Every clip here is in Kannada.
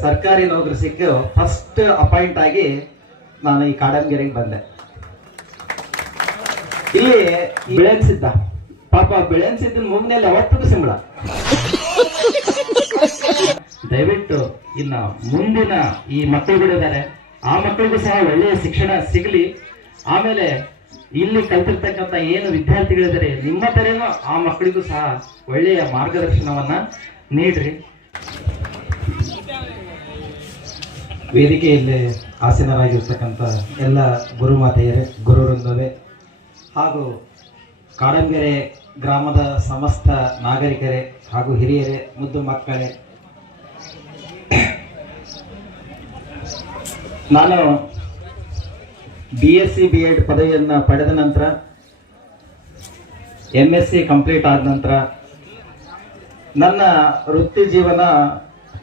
ಸರ್ಕಾರಿ ನೌಕರಿ ಸಿಕ್ಕು ಫಸ್ಟ್ ಅಪಾಯಿಂಟ್ ಆಗಿ ನಾನು ಈ ಕಾಡಂಗೆರೆಗೆ ಬಂದೆ. ಇಲ್ಲಿ ಬೆಳೆನ್ಸಿದ್ದ ಪಾಪ ಬೆಳೆನ್ಸಿದ್ದ ಮುಗ್ನೆಲ್ಲ ಒಟ್ಟು ಸಂಬಳ. ದಯವಿಟ್ಟು ಇನ್ನ ಮುಂದಿನ ಈ ಮಕ್ಕಳುಗಳಿದ್ದಾರೆ ಆ ಮಕ್ಕಳಿಗೂ ಸಹ ಒಳ್ಳೆಯ ಶಿಕ್ಷಣ ಸಿಗಲಿ. ಆಮೇಲೆ ಇಲ್ಲಿ ಕಲ್ತಿರ್ತಕ್ಕಂಥ ಏನು ವಿದ್ಯಾರ್ಥಿಗಳಿದ್ದಾರೆ ನಿಮ್ಮ ತರೇನೋ ಆ ಮಕ್ಕಳಿಗೂ ಸಹ ಒಳ್ಳೆಯ ಮಾರ್ಗದರ್ಶನವನ್ನ ನೀಡ್ರಿ. ವೇದಿಕೆಯಲ್ಲಿ ಆಸೀನರಾಗಿರ್ತಕ್ಕಂಥ ಎಲ್ಲ ಗುರುಮಾತೆಯರೇ, ಗುರುವೃಂದವೇ, ಹಾಗೂ ಕಾಡಂಗೆರೆ ಗ್ರಾಮದ ಸಮಸ್ತ ನಾಗರಿಕರೇ ಹಾಗೂ ಹಿರಿಯರೇ, ಮುದ್ದು ಮಕ್ಕಳೇ. ನಾನು B S C B Ed ಪದವಿಯನ್ನು ಪಡೆದ ನಂತರ ಎಂ ಎಸ್ ಸಿ ಕಂಪ್ಲೀಟ್ ಆದ ನಂತರ, ನನ್ನ ವೃತ್ತಿ ಜೀವನ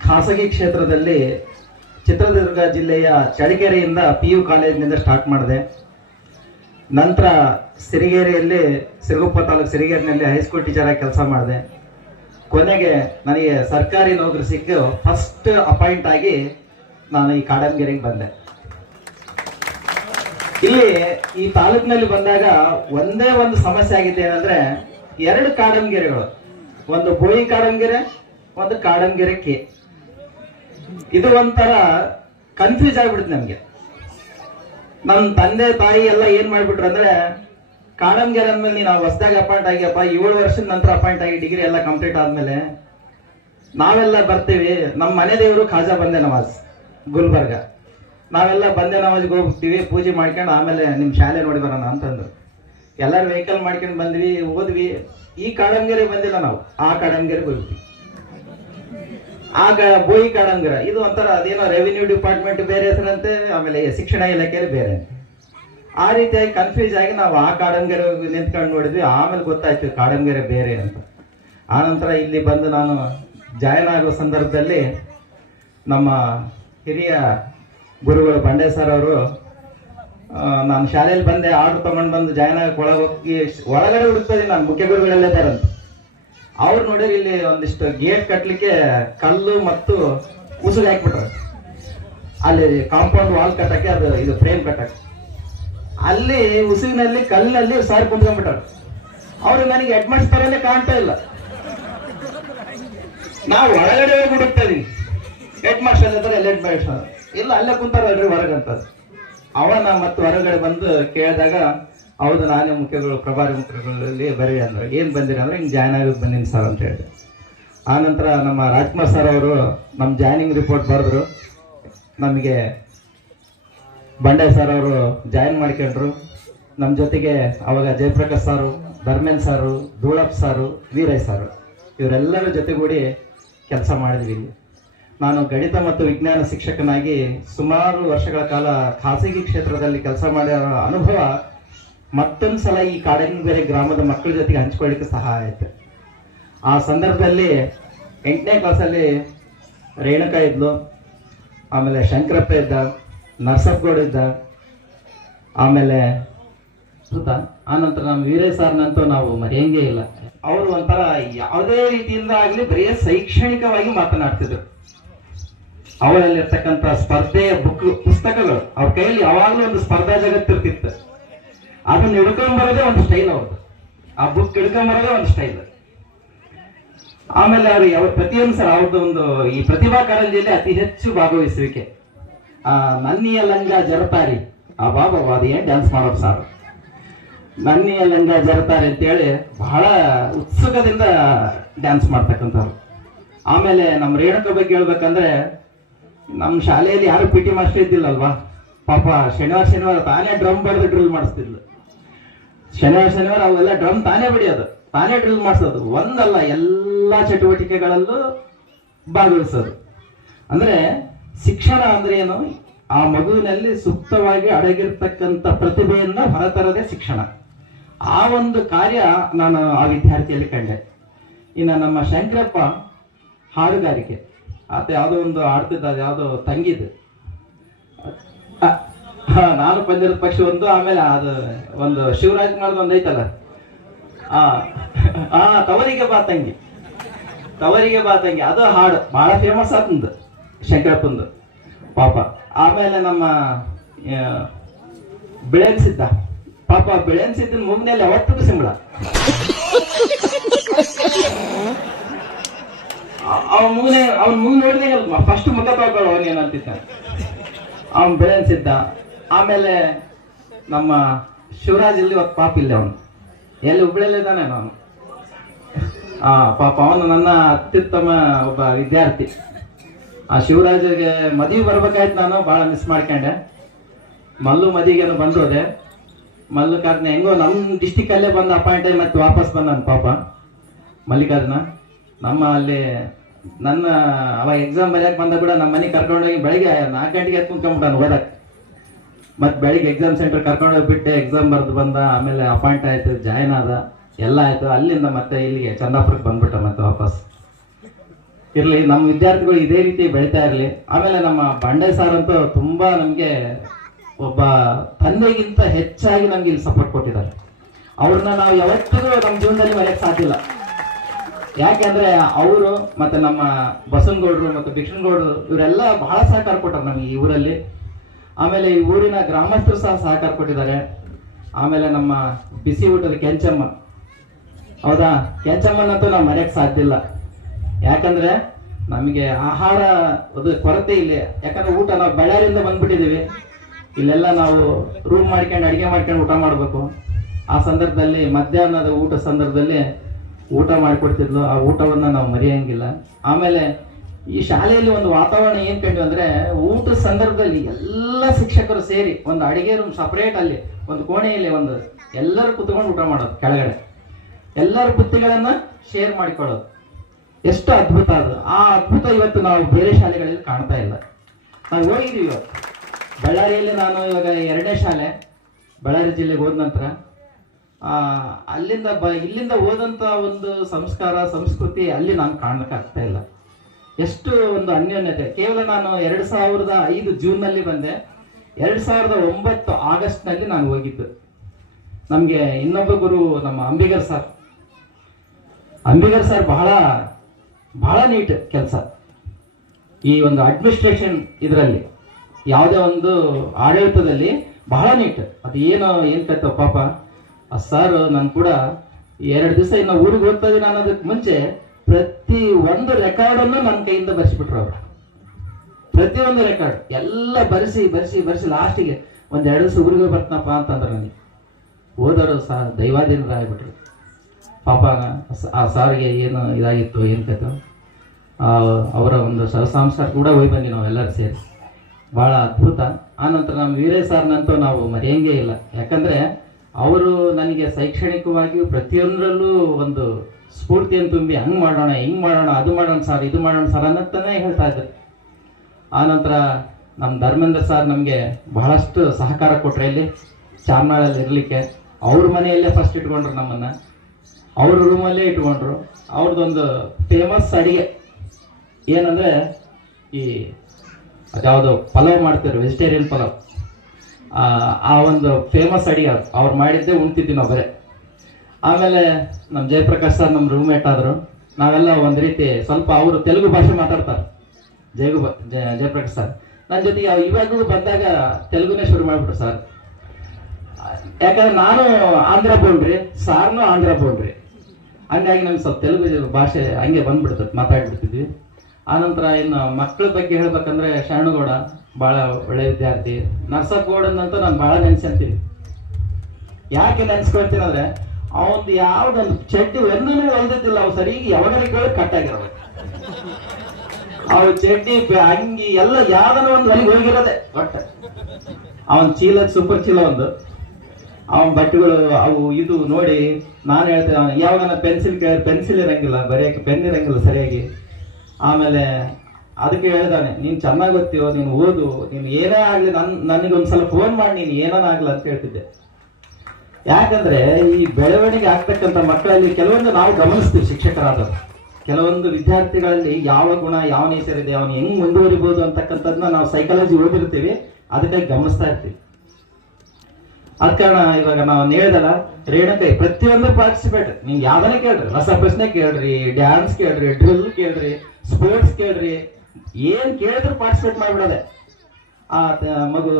ಖಾಸಗಿ ಕ್ಷೇತ್ರದಲ್ಲಿ ಚಿತ್ರದುರ್ಗ ಜಿಲ್ಲೆಯ ಚಳಿಕೆರೆಯಿಂದ ಪಿ ಯು ಕಾಲೇಜಿನಿಂದ ಸ್ಟಾರ್ಟ್ ಮಾಡಿದೆ. ನಂತರ ಸಿರಿಗೇರಿಯಲ್ಲಿ, ಸಿರುಗುಪ್ಪ ತಾಲೂಕು ಸಿರಿಗೇರಿನಲ್ಲಿ ಹೈಸ್ಕೂಲ್ ಟೀಚರ್ ಆಗಿ ಕೆಲಸ ಮಾಡಿದೆ. ಕೊನೆಗೆ ನನಗೆ ಸರ್ಕಾರಿ ನೌಕರಿ ಸಿಕ್ಕು. ಫಸ್ಟ್ ಅಪಾಯಿಂಟ್ ಆಗಿ ನಾನು ಈ ಕಾಡಂಗೆರೆಗೆ ಬಂದೆ. ಇಲ್ಲಿ ಈ ತಾಲೂಕಿನಲ್ಲಿ ಬಂದಾಗ ಒಂದೇ ಒಂದು ಸಮಸ್ಯೆ ಆಗಿದೆ ಏನಂದ್ರೆ ಎರಡು ಕಾಡಂಗೆರೆಗಳು. ಒಂದು ಬೋಯಿ ಕಾಡಂಗೆರೆ, ಒಂದು ಕಾಡಂಗೆರೆ ಕೆ. ಇದು ಒಂಥರ ಕನ್ಫ್ಯೂಸ್ ಆಗ್ಬಿಡುತ್ತೆ ನಮಗೆ. ನಮ್ಮ ತಂದೆ ತಾಯಿ ಎಲ್ಲ ಏನ್ ಮಾಡ್ಬಿಟ್ರು ಅಂದ್ರೆ, ಕಾಡಂಗೆರೆ ಅಂದ್ಮೇಲೆ ನೀನು ಹೊಸದಾಗಿ ಅಪಾಯಿಂಟ್ ಆಗ್ಯಪ್ಪ, ಏಳು ವರ್ಷದ ನಂತರ ಅಪಾಯಿಂಟ್ ಆಗಿ ಡಿಗ್ರಿ ಎಲ್ಲ ಕಂಪ್ಲೀಟ್ ಆದ್ಮೇಲೆ, ನಾವೆಲ್ಲ ಬರ್ತೀವಿ ನಮ್ಮ ಮನೆ ದೇವರು ಖಾಜಾ ಬಂದೆ ನವಾಜ್, ಗುಲ್ಬರ್ಗ. ನಾವೆಲ್ಲ ಬಂದೆ ನವಾಜ್ಗೆ ಹೋಗ್ತೀವಿ ಪೂಜೆ ಮಾಡ್ಕೊಂಡು ಆಮೇಲೆ ನಿಮ್ಮ ಶಾಲೆ ನೋಡಿ ಬರೋಣ ಅಂತಂದ್ರು. ಎಲ್ಲರೂ ವೆಹಿಕಲ್ ಮಾಡ್ಕೊಂಡು ಬಂದ್ವಿ, ಹೋದ್ವಿ. ಈ ಕಾಡಂಗೆರೆ ಬಂದಿಲ್ಲ ನಾವು, ಆ ಕಾಡಂಗೆರೆಗೆ ಹೋಗ್ವಿ ಆಗ ಬೋಯಿ ಕಾಡಂಗರ ಇದು ಒಂಥರ ಅದೇನೋ ರೆವಿನ್ಯೂ ಡಿಪಾರ್ಟ್ಮೆಂಟ್ ಬೇರೆ ಹೆಸರಂತೆ, ಆಮೇಲೆ ಶಿಕ್ಷಣ ಇಲಾಖೆಯಲ್ಲಿ ಬೇರೆ. ಆ ರೀತಿಯಾಗಿ ಕನ್ಫ್ಯೂಸ್ ಆಗಿ ನಾವು ಆ ಕಾಡಂಗೆರೆ ನಿಂತ್ಕೊಂಡು ನೋಡಿದ್ವಿ, ಆಮೇಲೆ ಗೊತ್ತಾಯ್ತು ಕಾಡಂಗೆರೆ ಬೇರೆ ಅಂತ. ಆ ನಂತರ ಇಲ್ಲಿ ಬಂದು ನಾನು ಜಾಯ್ನ್ ಆಗೋ ಸಂದರ್ಭದಲ್ಲಿ ನಮ್ಮ ಹಿರಿಯ ಗುರುಗಳು ಬಂಡೆ ಸರ್ ಅವರು ನಾನು ಶಾಲೆಯಲ್ಲಿ ಬಂದೆ, ಆರ್ಡರ್ ತಗೊಂಡು ಬಂದು ಜಾಯ್ನ್ ಆಗಕ್ಕೆ ಒಳಗೆ ಹೋಗಿ, ಒಳಗಡೆ ಹುಡುಕ್ತದೆ ನಾನು, ಮುಖ್ಯ ಗುರುಗಳಲ್ಲೇ ಇದ್ದಾರಂತ. ಅವ್ರು ನೋಡಿದ್ರೆ ಇಲ್ಲಿ ಒಂದಿಷ್ಟು ಗೇಟ್ ಕಟ್ಟಲಿಕ್ಕೆ ಕಲ್ಲು ಮತ್ತು ಉಸುಗ ಹಾಕ್ಬಿಟ್ರು. ಅಲ್ಲಿ ಕಾಂಪೌಂಡ್ ವಾಲ್ ಕಟ್ಟಕ್ಕೆ ಅದು ಇದು ಫ್ರೇಮ್ ಕಟ್ಟಕ್ಕೆ. ಅಲ್ಲಿ ಉಸುಗಿನಲ್ಲಿ ಕಲ್ಲಿನಲ್ಲಿ ಸಾರ್ ಕುಂತ್ಕೊಂಡ್ಬಿಟ್ರು. ಅವ್ರು ನನಗೆ ಹೆಡ್ ಮಾಸ್ಟರಲ್ಲೇ ಕಾಣ್ತಾ ಇಲ್ಲ. ನಾವು ಒಳಗಡೆ ಹೋಗಿ ಹುಡುಕ್ತಾ ಇದೀನಿ ಹೆಡ್ ಮಾಸ್ಟರ್ ಇದ್ದಾರೆ ಎಲ್ಲ ಹೆಡ್ ಮಾಸ್ಟರ್ ಇಲ್ಲ, ಅಲ್ಲೇ ಕುಂತಾರಲ್ರಿ ಹೊರಗಂತ ಅವನ ಮತ್ತು ಹೊರಗಡೆ ಬಂದು ಕೇಳಿದಾಗ ಹೌದು, ನಾನೇ ಮುಖ್ಯಗಳು, ಪ್ರಭಾರಿ ಮುಖ್ಯಗಳಲ್ಲಿ ಬರೀ ಅಂದ್ರೆ ಏನು ಬಂದಿರಿ ಅಂದರೆ ಹಿಂಗೆ ಜಾಯ್ನ್ ಆಗೋದು ಬಂದೀನಿ ಸರ್ ಅಂತ ಹೇಳಿದೆ. ಆ ನಂತರ ನಮ್ಮ ರಾಜ್ಕುಮಾರ್ ಸರ್ ಅವರು ನಮ್ಮ ಜಾಯ್ನಿಂಗ್ ರಿಪೋರ್ಟ್ ಬರೆದ್ರು. ನಮಗೆ ಬಂಡೆ ಸರ್ ಅವರು ಜಾಯಿನ್ ಮಾಡ್ಕೊಂಡ್ರು. ನಮ್ಮ ಜೊತೆಗೆ ಅವಾಗ ಜಯಪ್ರಕಾಶ್ ಸಾರು ಧರ್ಮೇನ್ ಸಾರು ಧೂಳಪ್ ಸಾರು ವೀರಯ್ಯ ಸಾರು ಇವರೆಲ್ಲರ ಜೊತೆಗೂಡಿ ಕೆಲಸ ಮಾಡಿದ್ವಿ. ನಾನು ಗಣಿತ ಮತ್ತು ವಿಜ್ಞಾನ ಶಿಕ್ಷಕನಾಗಿ ಸುಮಾರು ವರ್ಷಗಳ ಕಾಲ ಖಾಸಗಿ ಕ್ಷೇತ್ರದಲ್ಲಿ ಕೆಲಸ ಮಾಡಿರೋ ಅನುಭವ ಮತ್ತೊಂದು ಸಲ ಈ ಕಾಡಂಗೆರೆ ಗ್ರಾಮದ ಮಕ್ಕಳ ಜೊತೆಗೆ ಹಂಚ್ಕೊಳ್ಳಿಕ್ಕೆ ಸಹಾಯ ಆಯ್ತು. ಆ ಸಂದರ್ಭದಲ್ಲಿ ಎಂಟನೇ ಕ್ಲಾಸಲ್ಲಿ ರೇಣುಕ ಇದ್ಲು, ಆಮೇಲೆ ಶಂಕರಪ್ಪ ಇದ್ದ, ನರಸಪ್ಪಗೌಡ ಇದ್ದ, ಆಮೇಲೆ ಸುತ್ತ ಆನಂತರ ನಮ್ಮ ವೀರೇ ಸಾರ್ನಂತೂ ನಾವು ಮರೆಯಂಗೇ ಇಲ್ಲ. ಅವರು ಒಂಥರ ಯಾವುದೇ ರೀತಿಯಿಂದ ಆಗಲಿ ಬರೀ ಶೈಕ್ಷಣಿಕವಾಗಿ ಮಾತನಾಡ್ತಿದ್ರು. ಅವರಲ್ಲಿರ್ತಕ್ಕಂಥ ಸ್ಪರ್ಧೆಯ ಬುಕ್, ಪುಸ್ತಕಗಳು, ಅವ್ರ ಕೈಯಲ್ಲಿ ಯಾವಾಗಲೂ ಒಂದು ಸ್ಪರ್ಧಾ ಜಗತ್ತಿರ್ತಿತ್ತು. ಅದನ್ನ ಹಿಡ್ಕೊಂಬರೋದೇ ಒಂದು ಸ್ಟೈಲ್ ಅವ್ರದ್ದು. ಆ ಬುಕ್ ಹಿಡ್ಕೊಂಬರೋದೇ ಒಂದು ಸ್ಟೈಲ್ ಆಮೇಲೆ ಅವ್ರು ಯಾವ ಪ್ರತಿಯೊಂದು ಸರ್ ಅವ್ರದ್ದು ಒಂದು ಈ ಪ್ರತಿಭಾ ಕಾರಂಜಿಯಲ್ಲಿ ಅತಿ ಹೆಚ್ಚು ಭಾಗವಹಿಸುವಿಕೆ. ಆ, ನನ್ನಿಯ ಲಂಗ ಜರತಾರಿ. ಆ ಬಾಬಾ ಅದು ಏನ್ ಡ್ಯಾನ್ಸ್ ಮಾಡೋರು ಸರ್. ನನ್ನಿಯ ಲಂಗ ಜರತಾರಿ ಅಂತೇಳಿ ಬಹಳ ಉತ್ಸುಕದಿಂದ ಡ್ಯಾನ್ಸ್ ಮಾಡ್ತಕ್ಕಂಥವ್ರು. ಆಮೇಲೆ ನಮ್ಮ ರೇಣುಕ ಬಗ್ಗೆ ಹೇಳ್ಬೇಕಂದ್ರೆ ನಮ್ಮ ಶಾಲೆಯಲ್ಲಿ ಯಾರು ಪಿ ಟಿ ಮಾಸ್ಟರ್ ಇದ್ದಿಲ್ಲಲ್ವಾ? ಪಾಪ ಶನಿವಾರ ಶನಿವಾರ ತಾನೇ ಡ್ರಮ್ ಬಡ್ದು ಡ್ರಿಲ್ ಮಾಡಿಸ್ತಿದ್ಲು. ಶನಿವಾರ ಶನಿವಾರ ಅವೆಲ್ಲ ಡ್ರಮ್ ತಾನೇ ಬಡಿಯೋದು. ತಾನೇ ಡ್ರಿಲ್ ಮಾಡಿಸೋದು. ಒಂದಲ್ಲ ಎಲ್ಲ ಚಟುವಟಿಕೆಗಳಲ್ಲೂ ಭಾಗವಹಿಸೋದು. ಅಂದ್ರೆ ಶಿಕ್ಷಣ ಅಂದ್ರೆ ಏನು? ಆ ಮಗುವಿನಲ್ಲಿ ಸೂಕ್ತವಾಗಿ ಅಡಗಿರ್ತಕ್ಕಂಥ ಪ್ರತಿಭೆಯನ್ನ ಹೊರತರದೇ ಶಿಕ್ಷಣ. ಆ ಒಂದು ಕಾರ್ಯ ನಾನು ಆ ವಿದ್ಯಾರ್ಥಿಯಲ್ಲಿ ಕಂಡೆ. ಇನ್ನು ನಮ್ಮ ಶಂಕರಪ್ಪ ಹಾಡುಗಾರಿಕೆ. ಆತ ಯಾವುದೋ ಒಂದು ಆಡ್ತಿದ್ದ ಯಾವುದೋ ತಂಗಿದು. ಅ- ಹ, ನಾನು ಬಂದಿರೋ ಪಕ್ಷಿ ಒಂದು, ಆಮೇಲೆ ಅದು ಒಂದು ಶಿವರಾಜ್ ಮಾಡೋದು ಒಂದು ಐತಲ್ಲ? ಆ ಆ, ತವರಿಗೆ ಬಾತಂಗಿ ತವರಿಗೆ ಬಾತಂಗಿ ಅದು ಹಾಡು. ಬಹಳ ಫೇಮಸ್ ಆತಂದು, ಶಂಕರಪ್ಪಂದು. ಪಾಪ. ಆಮೇಲೆ ನಮ್ಮ ಬೆಳೆನ್ಸಿದ್ದ ಪಾಪ ಬೆಳೆನ್ಸಿದ್ದ ಮುಗ್ನೆಲ್ಲ ಅವತ್ತಿಗೂ ಸಿಂಬಳ. ಅವ್ನ ಮುಗ್ನೆ ಅವ್ನ ಮುಗ್ ನೋಡಿದಾಗ ಫಸ್ಟ್ ಮುಖ ತಗೊಳ್ಳೋ ಅವನೇನಂತಿದ್ದ ಅವ್ನು ಬೆಳೆನ್ಸಿದ್ದ ಆಮೇಲೆ ನಮ್ಮ ಶಿವರಾಜ್ ಇಲ್ಲಿ ಇವತ್ತು ಪಾಪ ಇಲ್ಲ ಅವನು. ಎಲ್ಲಿ ಹುಬ್ಳಿಯಲ್ಲೇ ಇದ್ದಾನೆ ಅವನು ಆ, ಪಾಪ ಅವನು ನನ್ನ ಅತ್ಯುತ್ತಮ ಒಬ್ಬ ವಿದ್ಯಾರ್ಥಿ. ಆ ಶಿವರಾಜ್ಗೆ ಮದುವೆ ಬರ್ಬೇಕಾಯ್ತು ನಾನು, ಭಾಳ ಮಿಸ್ ಮಾಡ್ಕೊಂಡೆ. ಮಲ್ಲು ಮದಿಗೆನು ಬಂದೋದೆ ಮಲ್ಲಿಕಾರ್ಜುನ ಹೆಂಗೋ ನಮ್ಮ ಡಿಸ್ಟಿಕ್ ಅಲ್ಲೇ ಬಂದು ಅಪಾಯಿಂಟ್ ಆಗಿ ಮತ್ತೆ ವಾಪಸ್ ಬಂದ ಪಾಪ. ಮಲ್ಲಿಕಾರ್ಜುನ, ನಮ್ಮ ಅಲ್ಲಿ ನನ್ನ ಅವ ಎಕ್ಸಾಮ್ ಬರೆಯಕ್ಕೆ ಬಂದ ಕೂಡ ನಮ್ಮ ಮನೆಗೆ ಕರ್ಕೊಂಡೋಗಿ ಬೆಳಿಗ್ಗೆ ನಾಲ್ಕು ಗಂಟೆಗೆ ಎತ್ಕೊಂಡ್ಕೊಂಬಿಟ್ಟು ನಾನು ಓದಕ್. ಮತ್ತೆ ಬೆಳಿಗ್ಗೆ ಎಕ್ಸಾಮ್ ಸೆಂಟರ್ ಕರ್ಕೊಂಡು ಹೋಗ್ಬಿಟ್ಟೆ ಎಕ್ಸಾಮ್ ಬರ್ದು ಬಂದ, ಆಮೇಲೆ ಅಪಾಯಿಂಟ್ ಆಯಿತು ಜಾಯ್ನ್ ಆದ, ಎಲ್ಲ ಆಯ್ತು. ಅಲ್ಲಿಂದ ಮತ್ತೆ ಇಲ್ಲಿಗೆ ಚಂದಾಪುರಕ್ಕೆ ಬಂದ್ಬಿಟ್ಟ ಮತ್ತೆ ವಾಪಸ್. ಇರ್ಲಿ ನಮ್ಮ ವಿದ್ಯಾರ್ಥಿಗಳು ಇದೇ ರೀತಿ ಬೆಳಿತಾ ಇರಲಿ. ಆಮೇಲೆ ನಮ್ಮ ಬಂಡೆ ಸಾರ್ ಅಂತೂ ತುಂಬಾ ನಮಗೆ ಒಬ್ಬ ತಂದೆಗಿಂತ ಹೆಚ್ಚಾಗಿ ನಮ್ಗೆ ಇಲ್ಲಿ ಸಪೋರ್ಟ್ ಕೊಟ್ಟಿದ್ದಾರೆ. ಅವ್ರನ್ನ ನಾವು ಯಾವತ್ತಿಗೂ ನಮ್ಮ ಜೀವನದಲ್ಲಿ ಮರೆಯಕ್ಕೆ ಸಾಧ್ಯ ಇಲ್ಲ. ಯಾಕೆಂದ್ರೆ ಅವರು ಮತ್ತೆ ನಮ್ಮ ಬಸನ್ಗೌಡರು ಮತ್ತೆ ಭಿಕ್ಷಣಗೌಡರು, ಇವರೆಲ್ಲ ಬಹಳ ಸಹಕಾರ ಕೊಟ್ಟರು ನಮಗೆ ಈ ಊರಲ್ಲಿ. ಆಮೇಲೆ ಈ ಊರಿನ ಗ್ರಾಮಸ್ಥರು ಸಹ ಸಹಕಾರ ಕೊಟ್ಟಿದ್ದಾರೆ. ಆಮೇಲೆ ನಮ್ಮ ಬಿಸಿ ಊಟದ ಕೆಂಚಮ್ಮ. ಹೌದಾ? ಕೆಂಚಮ್ಮನಂತೂ ನಾವು ಮರೆಯಕ್ಕೆ ಸಾಧ್ಯ ಇಲ್ಲ. ಯಾಕಂದ್ರೆ ನಮಗೆ ಆಹಾರ ಅದು ಕೊರತೆ ಇಲ್ಲ. ಯಾಕಂದ್ರೆ ಊಟ ನಾವು ಬಳ್ಳಾರಿಯಿಂದ ಬಂದ್ಬಿಟ್ಟಿದ್ದೀವಿ. ಇಲ್ಲೆಲ್ಲ ನಾವು ರೂಮ್ ಮಾಡ್ಕೊಂಡು ಅಡಿಗೆ ಮಾಡ್ಕೊಂಡು ಊಟ ಮಾಡಬೇಕು. ಆ ಸಂದರ್ಭದಲ್ಲಿ ಮಧ್ಯಾಹ್ನದ ಊಟ ಸಂದರ್ಭದಲ್ಲಿ ಊಟ ಮಾಡಿಕೊಡ್ತಿದ್ಲು. ಆ ಊಟವನ್ನು ನಾವು ಮರೆಯಂಗಿಲ್ಲ. ಆಮೇಲೆ ಈ ಶಾಲೆಯಲ್ಲಿ ಒಂದು ವಾತಾವರಣ ಏನ್ ಕಂಡು ಅಂದ್ರೆ, ಊಟದ ಸಂದರ್ಭದಲ್ಲಿ ಎಲ್ಲ ಶಿಕ್ಷಕರು ಸೇರಿ ಒಂದು ಅಡಿಗೆ ರೂಮ್ ಸಪರೇಟ್ ಅಲ್ಲಿ, ಒಂದು ಕೋಣೆಯಲ್ಲಿ ಒಂದು ಎಲ್ಲರೂ ಕುತ್ಕೊಂಡು ಊಟ ಮಾಡೋದು ಕೆಳಗಡೆ. ಎಲ್ಲರ ಬುತ್ತಿಗಳನ್ನ ಶೇರ್ ಮಾಡಿಕೊಳ್ಳೋದು. ಎಷ್ಟು ಅದ್ಭುತ ಅದು. ಆ ಅದ್ಭುತ ಇವತ್ತು ನಾವು ಬೇರೆ ಶಾಲೆಗಳಲ್ಲಿ ಕಾಣ್ತಾ ಇಲ್ಲ. ನಾವು ಹೋಗಿದ್ದೀವಿ ಇವತ್ತು. ಬಳ್ಳಾರಿಯಲ್ಲಿ ನಾನು ಇವಾಗ ಎರಡನೇ ಶಾಲೆ, ಬಳ್ಳಾರಿ ಜಿಲ್ಲೆಗೆ ಹೋದ ನಂತರ ಅಲ್ಲಿಂದ ಬ, ಇಲ್ಲಿಂದ ಹೋದಂತ ಒಂದು ಸಂಸ್ಕಾರ, ಸಂಸ್ಕೃತಿ ಅಲ್ಲಿ ನಾನು ಕಾಣಕ್ಕಾಗ್ತಾ ಇಲ್ಲ. ಎಷ್ಟು ಒಂದು ಅನ್ಯೋನ್ಯತೆ. ಕೇವಲ ನಾನು ಎರಡ್ ಸಾವಿರದ ಐದು ಜೂನ್ನಲ್ಲಿ ಬಂದೆ. ಎರಡ್ ಸಾವಿರದ ಒಂಬತ್ತು ಆಗಸ್ಟ್ನಲ್ಲಿ ನಾನು ಹೋಗಿದ್ದು. ನಮಗೆ ಇನ್ನೊಬ್ಬ ಗುರು ನಮ್ಮ ಅಂಬಿಗರ್ ಸರ್. ಅಂಬಿಗರ್ ಸರ್ ಬಹಳ ಬಹಳ ನೀಟ್ ಕೆಲಸ. ಈ ಒಂದು ಅಡ್ಮಿನಿಸ್ಟ್ರೇಷನ್ ಇದರಲ್ಲಿ, ಯಾವುದೇ ಒಂದು ಆಡಳಿತದಲ್ಲಿ ಬಹಳ ನೀಟ್. ಅದು ಏನು, ಏನ್ ಕತ್ತೋ ಪಾಪ. ಆ ಸರ್ ನಾನು ಕೂಡ ಎರಡು ದಿವಸ ಇನ್ನು ಊರಿಗೆ ಹೋಗ್ತಾ ಇದ್ದೀನಿ ಅನ್ನೋದಕ್ಕೆ ಮುಂಚೆ ಪ್ರತಿ ಒಂದು ರೆಕಾರ್ಡ್ ಅನ್ನು ನನ್ನ ಕೈಯಿಂದ ಬರ್ಸಿಬಿಟ್ರು ಅವರು. ಪ್ರತಿಯೊಂದು ರೆಕಾರ್ಡ್ ಎಲ್ಲ ಬರೆಸಿ ಬರೆಸಿ ಬರೆಸಿ ಲಾಸ್ಟಿಗೆ ಒಂದು ಎರಡು ದಿವಸ ಊರಿಗೆ ಬರ್ತನಪ್ಪ ಅಂತಂದ್ರೆ ನನಗೆ. ಓದೋರು ಸಹ ದೈವಾಧೀನರಾಗ್ಬಿಟ್ರು ಪಾಪ ಸ- ಆ ಸಾರಿಗೆ ಏನು ಇದಾಗಿತ್ತು ಏನು ಆ, ಅವರ ಒಂದು ಸಹಸಂಸಾರ ಕೂಡ ಹೋಗಿ ಬಂದ್ವಿ ನಾವೆಲ್ಲರೂ ಸೇರಿ. ಬಹಳ ಅದ್ಭುತ. ಆನಂತರ ನಮ್ಮ ವೀರೇ ಸಾರ್ನಂತೂ ನಾವು ಮರೆಯಂಗೇ ಇಲ್ಲ. ಯಾಕಂದ್ರೆ ಅವರು ನನಗೆ ಶೈಕ್ಷಣಿಕವಾಗಿಯೂ ಪ್ರತಿಯೊಂದರಲ್ಲೂ ಒಂದು ಸ್ಫೂರ್ತಿಯನ್ನು ತುಂಬಿ ಹಂಗೆ ಮಾಡೋಣ ಹಿಂಗ್ ಮಾಡೋಣ ಅದು ಮಾಡೋಣ ಸರ್ ಇದು ಮಾಡೋಣ ಸರ್ ಅನ್ನತ್ತನೇ ಹೇಳ್ತಾ ಇದ್ರು. ಆನಂತರ ನಮ್ಮ ಧರ್ಮೇಂದ್ರ ಸರ್ ನಮಗೆ ಬಹಳಷ್ಟು ಸಹಕಾರ ಕೊಟ್ಟರೆ ಇಲ್ಲಿ ಚಾಮನಾಳಲ್ಲಿ ಇರಲಿಕ್ಕೆ. ಅವ್ರ ಮನೆಯಲ್ಲೇ ಫಸ್ಟ್ ಇಟ್ಕೊಂಡ್ರು ನಮ್ಮನ್ನು. ಅವ್ರ ರೂಮಲ್ಲೇ ಇಟ್ಕೊಂಡ್ರು. ಅವ್ರದ್ದೊಂದು ಫೇಮಸ್ ಅಡಿಗೆ. ಏನಂದರೆ ಈ ಅದ್ಯಾವುದೋ ಪಲಾವ್ ಮಾಡ್ತಿದ್ರು ವೆಜಿಟೇರಿಯನ್ ಪಲಾವ್. ಆ, ಒಂದು ಫೇಮಸ್ ಅಡಿಗೆ. ಅವ್ರು ಮಾಡಿದ್ದೆ ಉಣ್ತಿದ್ವಿ ನಾವು ಬರೇ. ಆಮೇಲೆ ನಮ್ಮ ಜಯಪ್ರಕಾಶ್ ಸರ್ ನಮ್ಮ ರೂಮ್ಮೇಟ್ ಆದರು. ನಾವೆಲ್ಲ ಒಂದು ರೀತಿ ಸ್ವಲ್ಪ ಅವರು ತೆಲುಗು ಭಾಷೆ ಮಾತಾಡ್ತಾರೆ. ಜಯಗು ಜಯಪ್ರಕಾಶ್ ಸರ್. ನನ್ನ ಜೊತೆಗೆ ಅವ್ ಇವಾಗೂ ಬಂದಾಗ ತೆಲುಗುನೇ ಶುರು ಮಾಡಿಬಿಟ್ರು ಸರ್. ಯಾಕಂದ್ರೆ ನಾನು ಆಂಧ್ರ ಬೋಲ್ರಿ ಸಾರ್ನು ಆಂಧ್ರ ಬೋಲ್ರಿ ಹಂಗಾಗಿ ನಮ್ಗೆ ಸ್ವಲ್ಪ ತೆಲುಗು ಭಾಷೆ ಹಂಗೆ ಬಂದ್ಬಿಡ್ತದೆ ಮಾತಾಡ್ಬಿಡ್ತಿದ್ವಿ. ಆನಂತರ ಇನ್ನು ಮಕ್ಕಳ ಬಗ್ಗೆ ಹೇಳ್ಬೇಕಂದ್ರೆ ಶರಣಗೌಡ ಭಾಳ ಒಳ್ಳೆ ವಿದ್ಯಾರ್ಥಿ. ನರ್ಸಪ್ಪಗೌಡನಂತೂ ನಾನು ಭಾಳ ನೆನ್ಸ್ಕೊಂತೀನಿ. ಯಾಕೆ ನೆನ್ಸ್ಕೊಳ್ತೀನಿ ಅಂದ್ರೆ ಅವನ್ ಯಾವ್ದೊಂದು ಚಡ್ಡಿ ಒಂದೂ ಹೊಲ್ದಿದ್ದಿಲ್ಲ ಅವ್ ಸರಿ ಯಾವಾಗ ಕೇಳಿ ಕಟ್ ಅವ್ ಚಡ್ಡಿ ಅಂಗಿ, ಎಲ್ಲ ಯಾವ್ದನ ಒಂದು ಹೊಲಿಗೆ ಹೋಗಿರೋದೆ, ಬಟ್ ಅವನ್ ಚೀಲ ಸೂಪರ್ ಚೀಲ ಒಂದು. ಅವನ್ ಬಟ್ಟೆಗಳು, ಅವು ಇದು ನೋಡಿ, ನಾನು ಹೇಳ್ತೇನೆ ಯಾವಾಗ ಪೆನ್ಸಿಲ್ ಕೇಳಿ ಪೆನ್ಸಿಲ್ ಇರಂಗಿಲ್ಲ ಬರೆಯೋಕೆ ಪೆನ್ ಇರಂಗಿಲ್ಲ ಸರಿಯಾಗಿ. ಆಮೇಲೆ ಅದಕ್ಕೆ ಹೇಳ್ದಾನೆ, ನೀನ್ ಚೆನ್ನಾಗಿ ಗೊತ್ತೀವೋ ನೀನು ಓದು, ನೀನು ಏನೇ ಆಗ್ಲಿ ನನ್, ನನಗೊಂದ್ಸಲ ಫೋನ್ ಮಾಡಿ, ನೀನು ಏನಾನ ಆಗ್ಲಿ ಅಂತ ಹೇಳ್ತಿದ್ದೆ. ಯಾಕಂದ್ರೆ ಈ ಬೆಳವಣಿಗೆ ಆಗ್ತಕ್ಕಂಥ ಮಕ್ಕಳಲ್ಲಿ ಕೆಲವೊಂದು ನಾವು ಗಮನಿಸ್ತೀವಿ ಶಿಕ್ಷಕರಾದವರು. ಕೆಲವೊಂದು ವಿದ್ಯಾರ್ಥಿಗಳಲ್ಲಿ ಯಾವ ಗುಣ, ಯಾವ ನೇಚರ್ ಇದೆ, ಅವನು ಹೆಂಗ್ ಮುಂದುವರಿಬಹುದು ಅಂತಕ್ಕಂಥದ್ನ ನಾವು ಸೈಕಾಲಜಿ ಓದಿರ್ತೀವಿ, ಅದಕ್ಕಾಗಿ ಗಮನಿಸ್ತಾ ಇರ್ತೀವಿ. ಅದ ಕಾರಣ ಇವಾಗ ನಾವು ಹೇಳ್ದಲ್ಲ, ರೇಣುಕ, ಪ್ರತಿಯೊಂದು ಪಾರ್ಟಿಸಿಪೇಟ್ ನೀವು ಯಾವ್ದನ್ನ ಕೇಳ್ರಿ ರಸಪ್ರಶ್ನೆ ಕೇಳ್ರಿ ಡ್ಯಾನ್ಸ್ ಕೇಳ್ರಿ ಡ್ರಿಲ್ ಕೇಳ್ರಿ ಸ್ಪೋರ್ಟ್ಸ್ ಕೇಳ್ರಿ, ಏನ್ ಕೇಳಿದ್ರು ಪಾರ್ಟಿಸಿಪೇಟ್ ಮಾಡಿಬಿಡೋದೆ. ಆ ಮಗು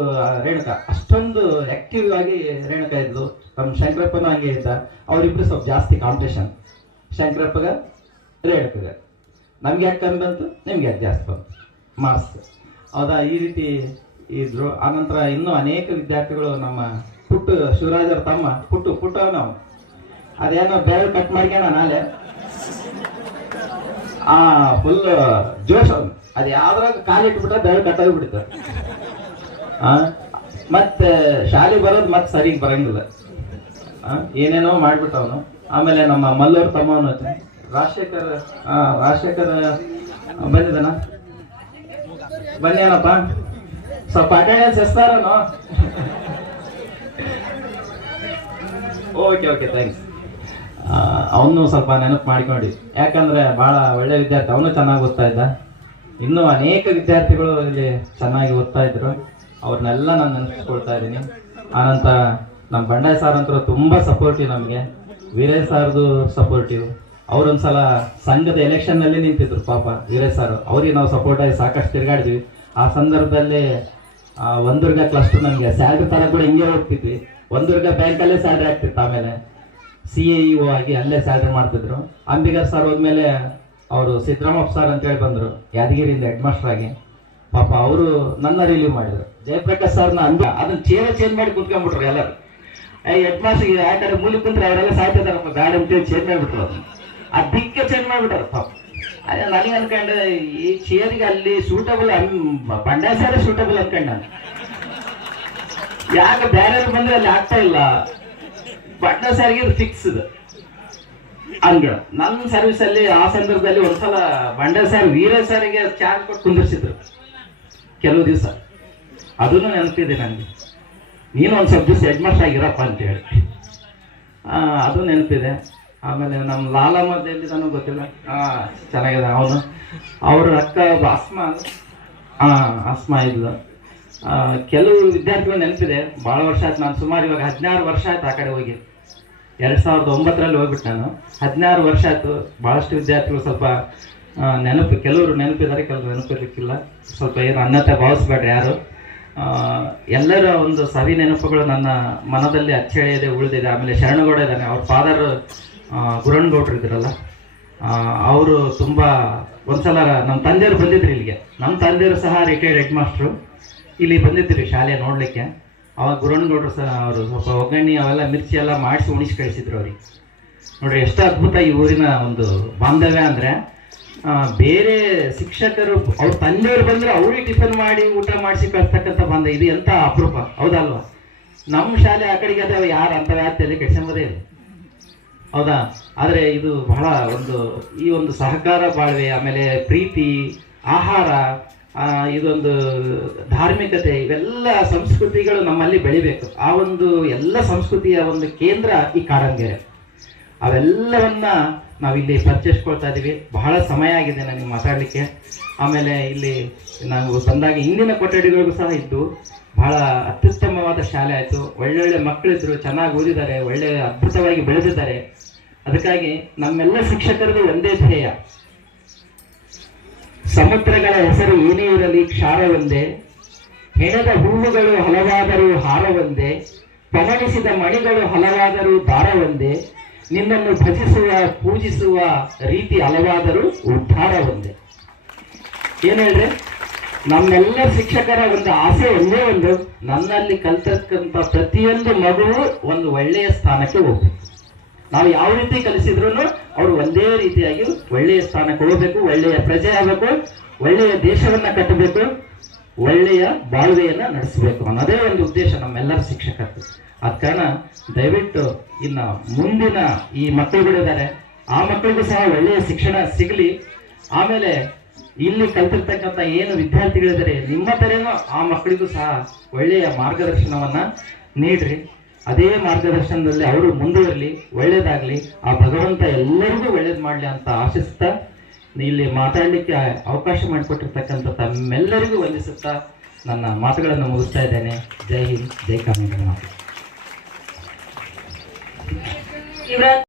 ರೇಣುಕಾ, ಅಷ್ಟೊಂದು ಆಕ್ಟಿವ್ ಆಗಿ ರೇಣುಕ ಇದ್ಲು. ನಮ್ಮ ಶಂಕರಪ್ಪನೂ ಹಂಗೆ ಇದ್ದ ಅವರಿಬ್ರು ಸ್ವಲ್ಪ ಜಾಸ್ತಿ ಕಾಂಪಿಟೇಷನ್ ಶಂಕರಪ್ಪಗ ರೇಣುಕಗ ನಮ್ಗೆ ಯಾಕೆ ಕಮ್ಮಿ ಬಂತು? ನಿಮ್ಗೆ ಯಾಕೆ ಜಾಸ್ತಿ ಬಂತು? ಮಾರ್ಕ್ಸ್ ಹೌದಾ? ಈ ರೀತಿ ಇದ್ರು. ಆನಂತರ ಇನ್ನೂ ಅನೇಕ ವಿದ್ಯಾರ್ಥಿಗಳು ನಮ್ಮ ಪುಟ್ಟು ಶಿವರಾಜರ ತಮ್ಮ, ಪುಟ್ಟು ಪುಟ್ಟು ನಾವು. ಅದೇನೋ ಬೇರೆ ಕಟ್ ಮಾಡ್ಯಾನ ನಾಳೆ? ಆ ಫುಲ್ ಜೋಶ್ ಅದು ಯಾವ್ದ್ರಾಗ ಕಾಲಿಟ್ಬಿಟ್ರೆ ಬೇರೆ ಕಟ್ ಆ? ಮತ್ತೆ ಶಾಲೆಗೆ ಬರೋದು ಮತ್ತೆ ಸರಿಗೆ ಬರಂಗಿಲ್ಲ. ಏನೇನೋ ಮಾಡ್ಬಿಟ್ಟ ಅವನು ಆಮೇಲೆ ನಮ್ಮ ಮಲ್ಲೂರ್ ತಮ್ಮವನು ರಾಜಶೇಖರ್ ರಾಜಶೇಖರ್ ಬಂದಿದ್ದಾನ? ಬನ್ನೇನಪ್ಪ ಸ್ವಲ್ಪ ಅಟೆಂಡೆನ್ಸ್ ಎಸ್ತಾರನು? ಓಕೆ ಓಕೆ ಥ್ಯಾಂಕ್ಸ್ ಅವನು ಸ್ವಲ್ಪ ನೆನಪು ಮಾಡ್ಕೊಂಡು. ಯಾಕಂದ್ರೆ ಭಾಳ ಒಳ್ಳೆ ವಿದ್ಯಾರ್ಥಿ, ಅವನು ಚೆನ್ನಾಗಿ ಓದ್ತಾ ಇದ್ದ. ಇನ್ನೂ ಅನೇಕ ವಿದ್ಯಾರ್ಥಿಗಳು ಇಲ್ಲಿ ಚೆನ್ನಾಗಿ ಓದ್ತಾ ಇದ್ರು. ಅವ್ರನ್ನೆಲ್ಲ ನಾನು ನೆನಪಿಸ್ಕೊಳ್ತಾ ಇದ್ದೀನಿ. ಆನಂತರ ನಮ್ಮ ಬಂಡಾಯ ಸಾರ್ ಅಂತ ತುಂಬ ಸಪೋರ್ಟಿವ್ ನಮಗೆ. ವೀರೇ ಸಾರ್ದು ಸಪೋರ್ಟಿವ್ ಅವರೊಂದ್ಸಲ ಸಂಘದ ಎಲೆಕ್ಷನ್ನಲ್ಲಿ ನಿಂತಿದ್ರು ಪಾಪ ವೀರೇಶ್ ಸಾರು. ಅವ್ರಿಗೆ ನಾವು ಸಪೋರ್ಟ್ ಆಗಿ ಸಾಕಷ್ಟು ತಿರುಗಾಡಿದ್ವಿ. ಆ ಸಂದರ್ಭದಲ್ಲಿ ಒಂದುರ್ಗ ಕ್ಲಸ್ಟರ್ ನಮಗೆ ಸ್ಯಾಲ್ರಿ ತರ ಕೂಡ ಹಿಂಗೆ ಹೋಗ್ತಿದ್ವಿ. ಒಂದುರ್ಗ ಬ್ಯಾಂಕಲ್ಲೇ ಸ್ಯಾಲ್ರಿ ಆಗ್ತಿತ್ತು ಆಮೇಲೆ. ಸಿ ಎ ಇ ಆಗಿ ಅಲ್ಲೇ ಸ್ಯಾಲ್ರಿ ಮಾಡ್ತಿದ್ರು. ಅಂಬಿಗರ್ ಸರ್ ಹೋದ್ಮೇಲೆ ಅವರು ಸಿದ್ದರಾಮಪ್ಪ ಸರ್ ಅಂತ ಹೇಳಿ ಬಂದ್ರು, ಯಾದಗಿರಿಯಿಂದ ಹೆಡ್ ಮಾಸ್ಟರ್ ಆಗಿ. ಪಾಪ ಅವರು ನನ್ನ ರಿಲೀವ್ ಮಾಡಿದ್ರು. ಜಯಪ್ರಕಾಶ್ ಸರ್ನ ಅಂದ ಅದನ್ನ ಚೇರ ಚೇಂಜ್ ಮಾಡಿ ಕುತ್ಕೊಂಡ್ಬಿಟ್ರು ಎಲ್ಲರೂ. ಹೆಡ್ ಮಾಸ್ಟರ್ ಆ ಕಡೆ ಮೂಲಿ ಕುಂತ್ರೆ ಅವರೆಲ್ಲ ಸಾಯ್ತಿದಾರಪ್ಪ ಗಾಡಿ ಅಂತೇಳಿ ಚೇಂಜ್ ಮಾಡಿಬಿಟ್ರು ಆ ದಿಕ್ಕೆ ಚೇಂಜ್ ಮಾಡಿಬಿಟ್ರು ಪಾಪ. ಅದೇ ನನಗೆ ಅನ್ಕೊಂಡೆ, ಈ ಚೇರಿಗೆ ಅಲ್ಲಿ ಸೂಟಬಲ್ ಬಂಡಾಯ ಸರ್ ಸೂಟಬಲ್ ಅನ್ಕೊಂಡೆ ನಾನು. ಯಾಕೆ ಬೇರೆ ಬಂದ್ರೆ ಅಲ್ಲಿ ಆಗ್ತಾ ಇಲ್ಲ. ಬಡ್ಡ ಸಾರಿಗೆ ಫಿಕ್ಸ್ ಇದು. ಅಂಗಳ ನನ್ನ ಸರ್ವಿಸ್ ಅಲ್ಲಿ, ಆ ಸಂದರ್ಭದಲ್ಲಿ ಒಂದ್ಸಲ ಬಂಡ ಸರ್ ವೀರ ಸಾರಿಗೆ ಚಾರ್ಜ್ ಕೊಟ್ಟು ಕುಂದಿರ್ಸಿದ್ರು. ಕೆಲವು ದಿವಸ. ಅದನ್ನು ನೆನಪಿದೆ ನನಗೆ. ನೀನು ಒಂದು ಸ್ವಲ್ಪ ದಿವಸ ಹೆಡ್ ಮಾಸ್ಟರ್ ಆಗಿರಪ್ಪ ಅಂತ ಹೇಳಿ ಆ, ಅದು ನೆನಪಿದೆ. ಆಮೇಲೆ ನಮ್ಮ ಲಾಲಮ್ಮದ್ ನನಗೆ ಗೊತ್ತಿಲ್ಲ. ಹಾಂ ಚೆನ್ನಾಗಿದೆ ಅವನು. ಅವ್ರ ಅಕ್ಕ ಆಸ್ಮ ಆ ಅಸ್ಮಾ ಇದ್ಲು ಕೆಲವು ವಿದ್ಯಾರ್ಥಿಗಳು ನೆನಪಿದೆ. ಭಾಳ ವರ್ಷ ಆಯ್ತು ನಾನು ಸುಮಾರು ಇವಾಗ ಹದಿನಾರು ವರ್ಷ ಆಯ್ತು ಆ ಕಡೆ ಹೋಗಿ. ಎರಡು ಸಾವಿರದ ಒಂಬತ್ತರಲ್ಲಿ ಹೋಗ್ಬಿಟ್ಟು ನಾನು. ಹದಿನಾರು ವರ್ಷ ಆಯ್ತು. ಭಾಳಷ್ಟು ವಿದ್ಯಾರ್ಥಿಗಳು ಸ್ವಲ್ಪ ನೆನಪು ಕೆಲವರು ನೆನಪಿದ್ದಾರೆ ಕೆಲವರು ನೆನಪಿರ್ಲಿಕ್ಕಿಲ್ಲ. ಸ್ವಲ್ಪ ಏನು ಅನ್ನತೆ ಭಾವಿಸ್ಬೇಡ್ರಿ ಯಾರು. ಎಲ್ಲರ ಒಂದು ಸವಿ ನೆನಪುಗಳು ನನ್ನ ಮನದಲ್ಲಿ ಅಚ್ಚಳಿಯದೆ ಉಳಿದಿದೆ. ಆಮೇಲೆ ಶರಣಗೌಡ ಇದ್ದಾನೆ. ಅವ್ರ ಫಾದರ್ ಗುರಣ್ಗೌಡ್ರು ಇದ್ರಲ್ಲ ಅವರು ತುಂಬ ಒಂದ್ಸಲ ನಮ್ಮ ತಂದೆಯವರು ಬಂದಿದ್ರು ಇಲ್ಲಿಗೆ. ನಮ್ಮ ತಂದೆಯವರು ಸಹ ರಿಟೈರ್ಡ್ ಹೆಡ್ ಮಾಸ್ಟ್ರು ಇಲ್ಲಿ ಬಂದಿದ್ರು ಶಾಲೆ ನೋಡಲಿಕ್ಕೆ. ಅವಾಗ ಗುರಣ್ಗೌಡ್ರು ಸಹ ಅವರು ಸ್ವಲ್ಪ ಒಗ್ಗರಣೆ ಅವೆಲ್ಲ ಮಿರ್ಚಿ ಎಲ್ಲ ಮಾಡಿಸಿ ಉಣಿಸಿ ಕಳಿಸಿದ್ರು ಅವ್ರಿಗೆ. ನೋಡ್ರಿ, ಎಷ್ಟು ಅದ್ಭುತ ಈ ಊರಿನ ಒಂದು ಬಾಂಧವ್ಯ ಅಂದ್ರೆ. ಬೇರೆ ಶಿಕ್ಷಕರು, ಅವ್ರ ತಂದೆಯವರು ಬಂದ್ರೆ ಅವ್ರಿಗೆ ಟಿಫನ್ ಮಾಡಿ ಊಟ ಮಾಡಿಸಿ ಕಳ್ಸ್ತಕ್ಕಂಥ ಬಂದ ಇದು ಎಂತ ಅಪರೂಪ, ಹೌದಲ್ವಾ? ನಮ್ಮ ಶಾಲೆ ಆ ಕಡೆಗೆ ಅದಾವ ಯಾರು ಅಂತ ವ್ಯಾಪ್ತಿಯಲ್ಲಿ ಕೆಡ್ಸಂಬೋದೇ ಇಲ್ಲ ಹೌದಾ? ಆದರೆ ಇದು ಬಹಳ ಒಂದು, ಈ ಒಂದು ಸಹಕಾರ ಬಾಳ್ವೆ, ಆಮೇಲೆ ಪ್ರೀತಿ, ಆಹಾರ ಇದೊಂದು ಧಾರ್ಮಿಕತೆ, ಇವೆಲ್ಲ ಸಂಸ್ಕೃತಿಗಳು ನಮ್ಮಲ್ಲಿ ಬೆಳಿಬೇಕು. ಆ ಒಂದು ಎಲ್ಲ ಸಂಸ್ಕೃತಿಯ ಒಂದು ಕೇಂದ್ರ ಈ ಕಾಡಂಗೆರೆ. ಅವೆಲ್ಲವನ್ನ ನಾವಿಲ್ಲಿ ಪರಿಚಯಿಸ್ಕೊಳ್ತಾ ಇದ್ದೀವಿ ಬಹಳ ಸಮಯ ಆಗಿದೆ ನನಗೆ ಮಾತಾಡಲಿಕ್ಕೆ. ಆಮೇಲೆ ಇಲ್ಲಿ ನಾವು ಬಂದಾಗ ಹಿಂದಿನ ಕೊಠಡಿಗಳಿಗೂ ಸಹ ಇದ್ದು, ಬಹಳ ಅತ್ಯುತ್ತಮವಾದ ಶಾಲೆ ಆಯಿತು. ಒಳ್ಳೊಳ್ಳೆ ಮಕ್ಕಳಿದ್ರು, ಚೆನ್ನಾಗಿ ಓದಿದ್ದಾರೆ, ಒಳ್ಳೆ ಅದ್ಭುತವಾಗಿ ಬೆಳೆದಿದ್ದಾರೆ. ಅದಕ್ಕಾಗಿ ನಮ್ಮೆಲ್ಲ ಶಿಕ್ಷಕರದು ಒಂದೇ ಧ್ಯೇಯ. ಸಮುದ್ರಗಳ ಹೆಸರು ಏನೇ ಇರಲಿ, ಕ್ಷಾರ ಒಂದೇ. ಹೆಣದ ಹೂವುಗಳು ಹಲವಾದರೂ ಹಾರ ಒಂದೇ. ಪವಣಿಸಿದ ಮಣಿಗಳು ಹಲವಾದರೂ ದಾರ ಒಂದೇ. ನಿನ್ನನ್ನು ಭಜಿಸುವ, ಪೂಜಿಸುವ ರೀತಿ ಹಲವಾದರೂ ಉದ್ಧಾರ ಒಂದೇ. ಏನ್ ಹೇಳ್ರಿ? ನಮ್ಮೆಲ್ಲ ಶಿಕ್ಷಕರ ಒಂದು ಆಸೆ ಒಂದೇ ಒಂದು, ನನ್ನಲ್ಲಿ ಕಲ್ತಕ್ಕಂಥ ಪ್ರತಿಯೊಂದು ಮಗುವು ಒಂದು ಒಳ್ಳೆಯ ಸ್ಥಾನಕ್ಕೆ ಹೋಗ್ಬೇಕು. ನಾವು ಯಾವ ರೀತಿ ಕಲಿಸಿದ್ರು ಅವರು ಒಂದೇ ರೀತಿಯಾಗಿ ಒಳ್ಳೆಯ ಸ್ಥಾನಕ್ಕೆ ಹೋಗ್ಬೇಕು, ಒಳ್ಳೆಯ ಪ್ರಜೆ ಆಗಬೇಕು, ಒಳ್ಳೆಯ ದೇಶವನ್ನ ಕಟ್ಟಬೇಕು. ಒಳ್ಳೆಯ ಬಾಳ್ವೆಯನ್ನ ನಡೆಸಬೇಕು ಅನ್ನೋದೇ. ಒಂದು ಉದ್ದೇಶ ನಮ್ಮೆಲ್ಲರ ಶಿಕ್ಷಕರು. ಆದ ಕಾರಣ ದಯವಿಟ್ಟು ಇನ್ನು ಮುಂದಿನ ಈ ಮಕ್ಕಳುಗಳಿದ್ದಾರೆ ಆ ಮಕ್ಕಳಿಗೂ ಸಹ ಒಳ್ಳೆಯ ಶಿಕ್ಷಣ ಸಿಗಲಿ. ಆಮೇಲೆ ಇಲ್ಲಿ ಕಲ್ತಿರ್ತಕ್ಕಂಥ ಏನು ವಿದ್ಯಾರ್ಥಿಗಳಿದ್ದಾರೆ ನಿಮ್ಮ ತರೇನೋ ಆ ಮಕ್ಕಳಿಗೂ ಸಹ ಒಳ್ಳೆಯ ಮಾರ್ಗದರ್ಶನವನ್ನ ನೀಡ್ರಿ. ಅದೇ ಮಾರ್ಗದರ್ಶನದಲ್ಲಿ ಅವರು ಮುಂದುವರಲಿ, ಒಳ್ಳೇದಾಗ್ಲಿ. ಆ ಭಗವಂತ ಎಲ್ಲರಿಗೂ ಒಳ್ಳೇದು ಮಾಡಲಿ ಅಂತ ಆಶಿಸ್ತಾ ಇಲ್ಲಿ ಮಾತಾಡಲಿಕ್ಕೆ ಅವಕಾಶ ಮಾಡಿಕೊಟ್ಟಿರ್ತಕ್ಕಂಥ ತಮ್ಮೆಲ್ಲರಿಗೂ ವಂದಿಸುತ್ತಾ ನನ್ನ ಮಾತುಗಳನ್ನು ಮುಗಿಸ್ತಾ ಇದ್ದೇನೆ. ಜೈ ಹಿಂದ್ ಜೈ ಇವರ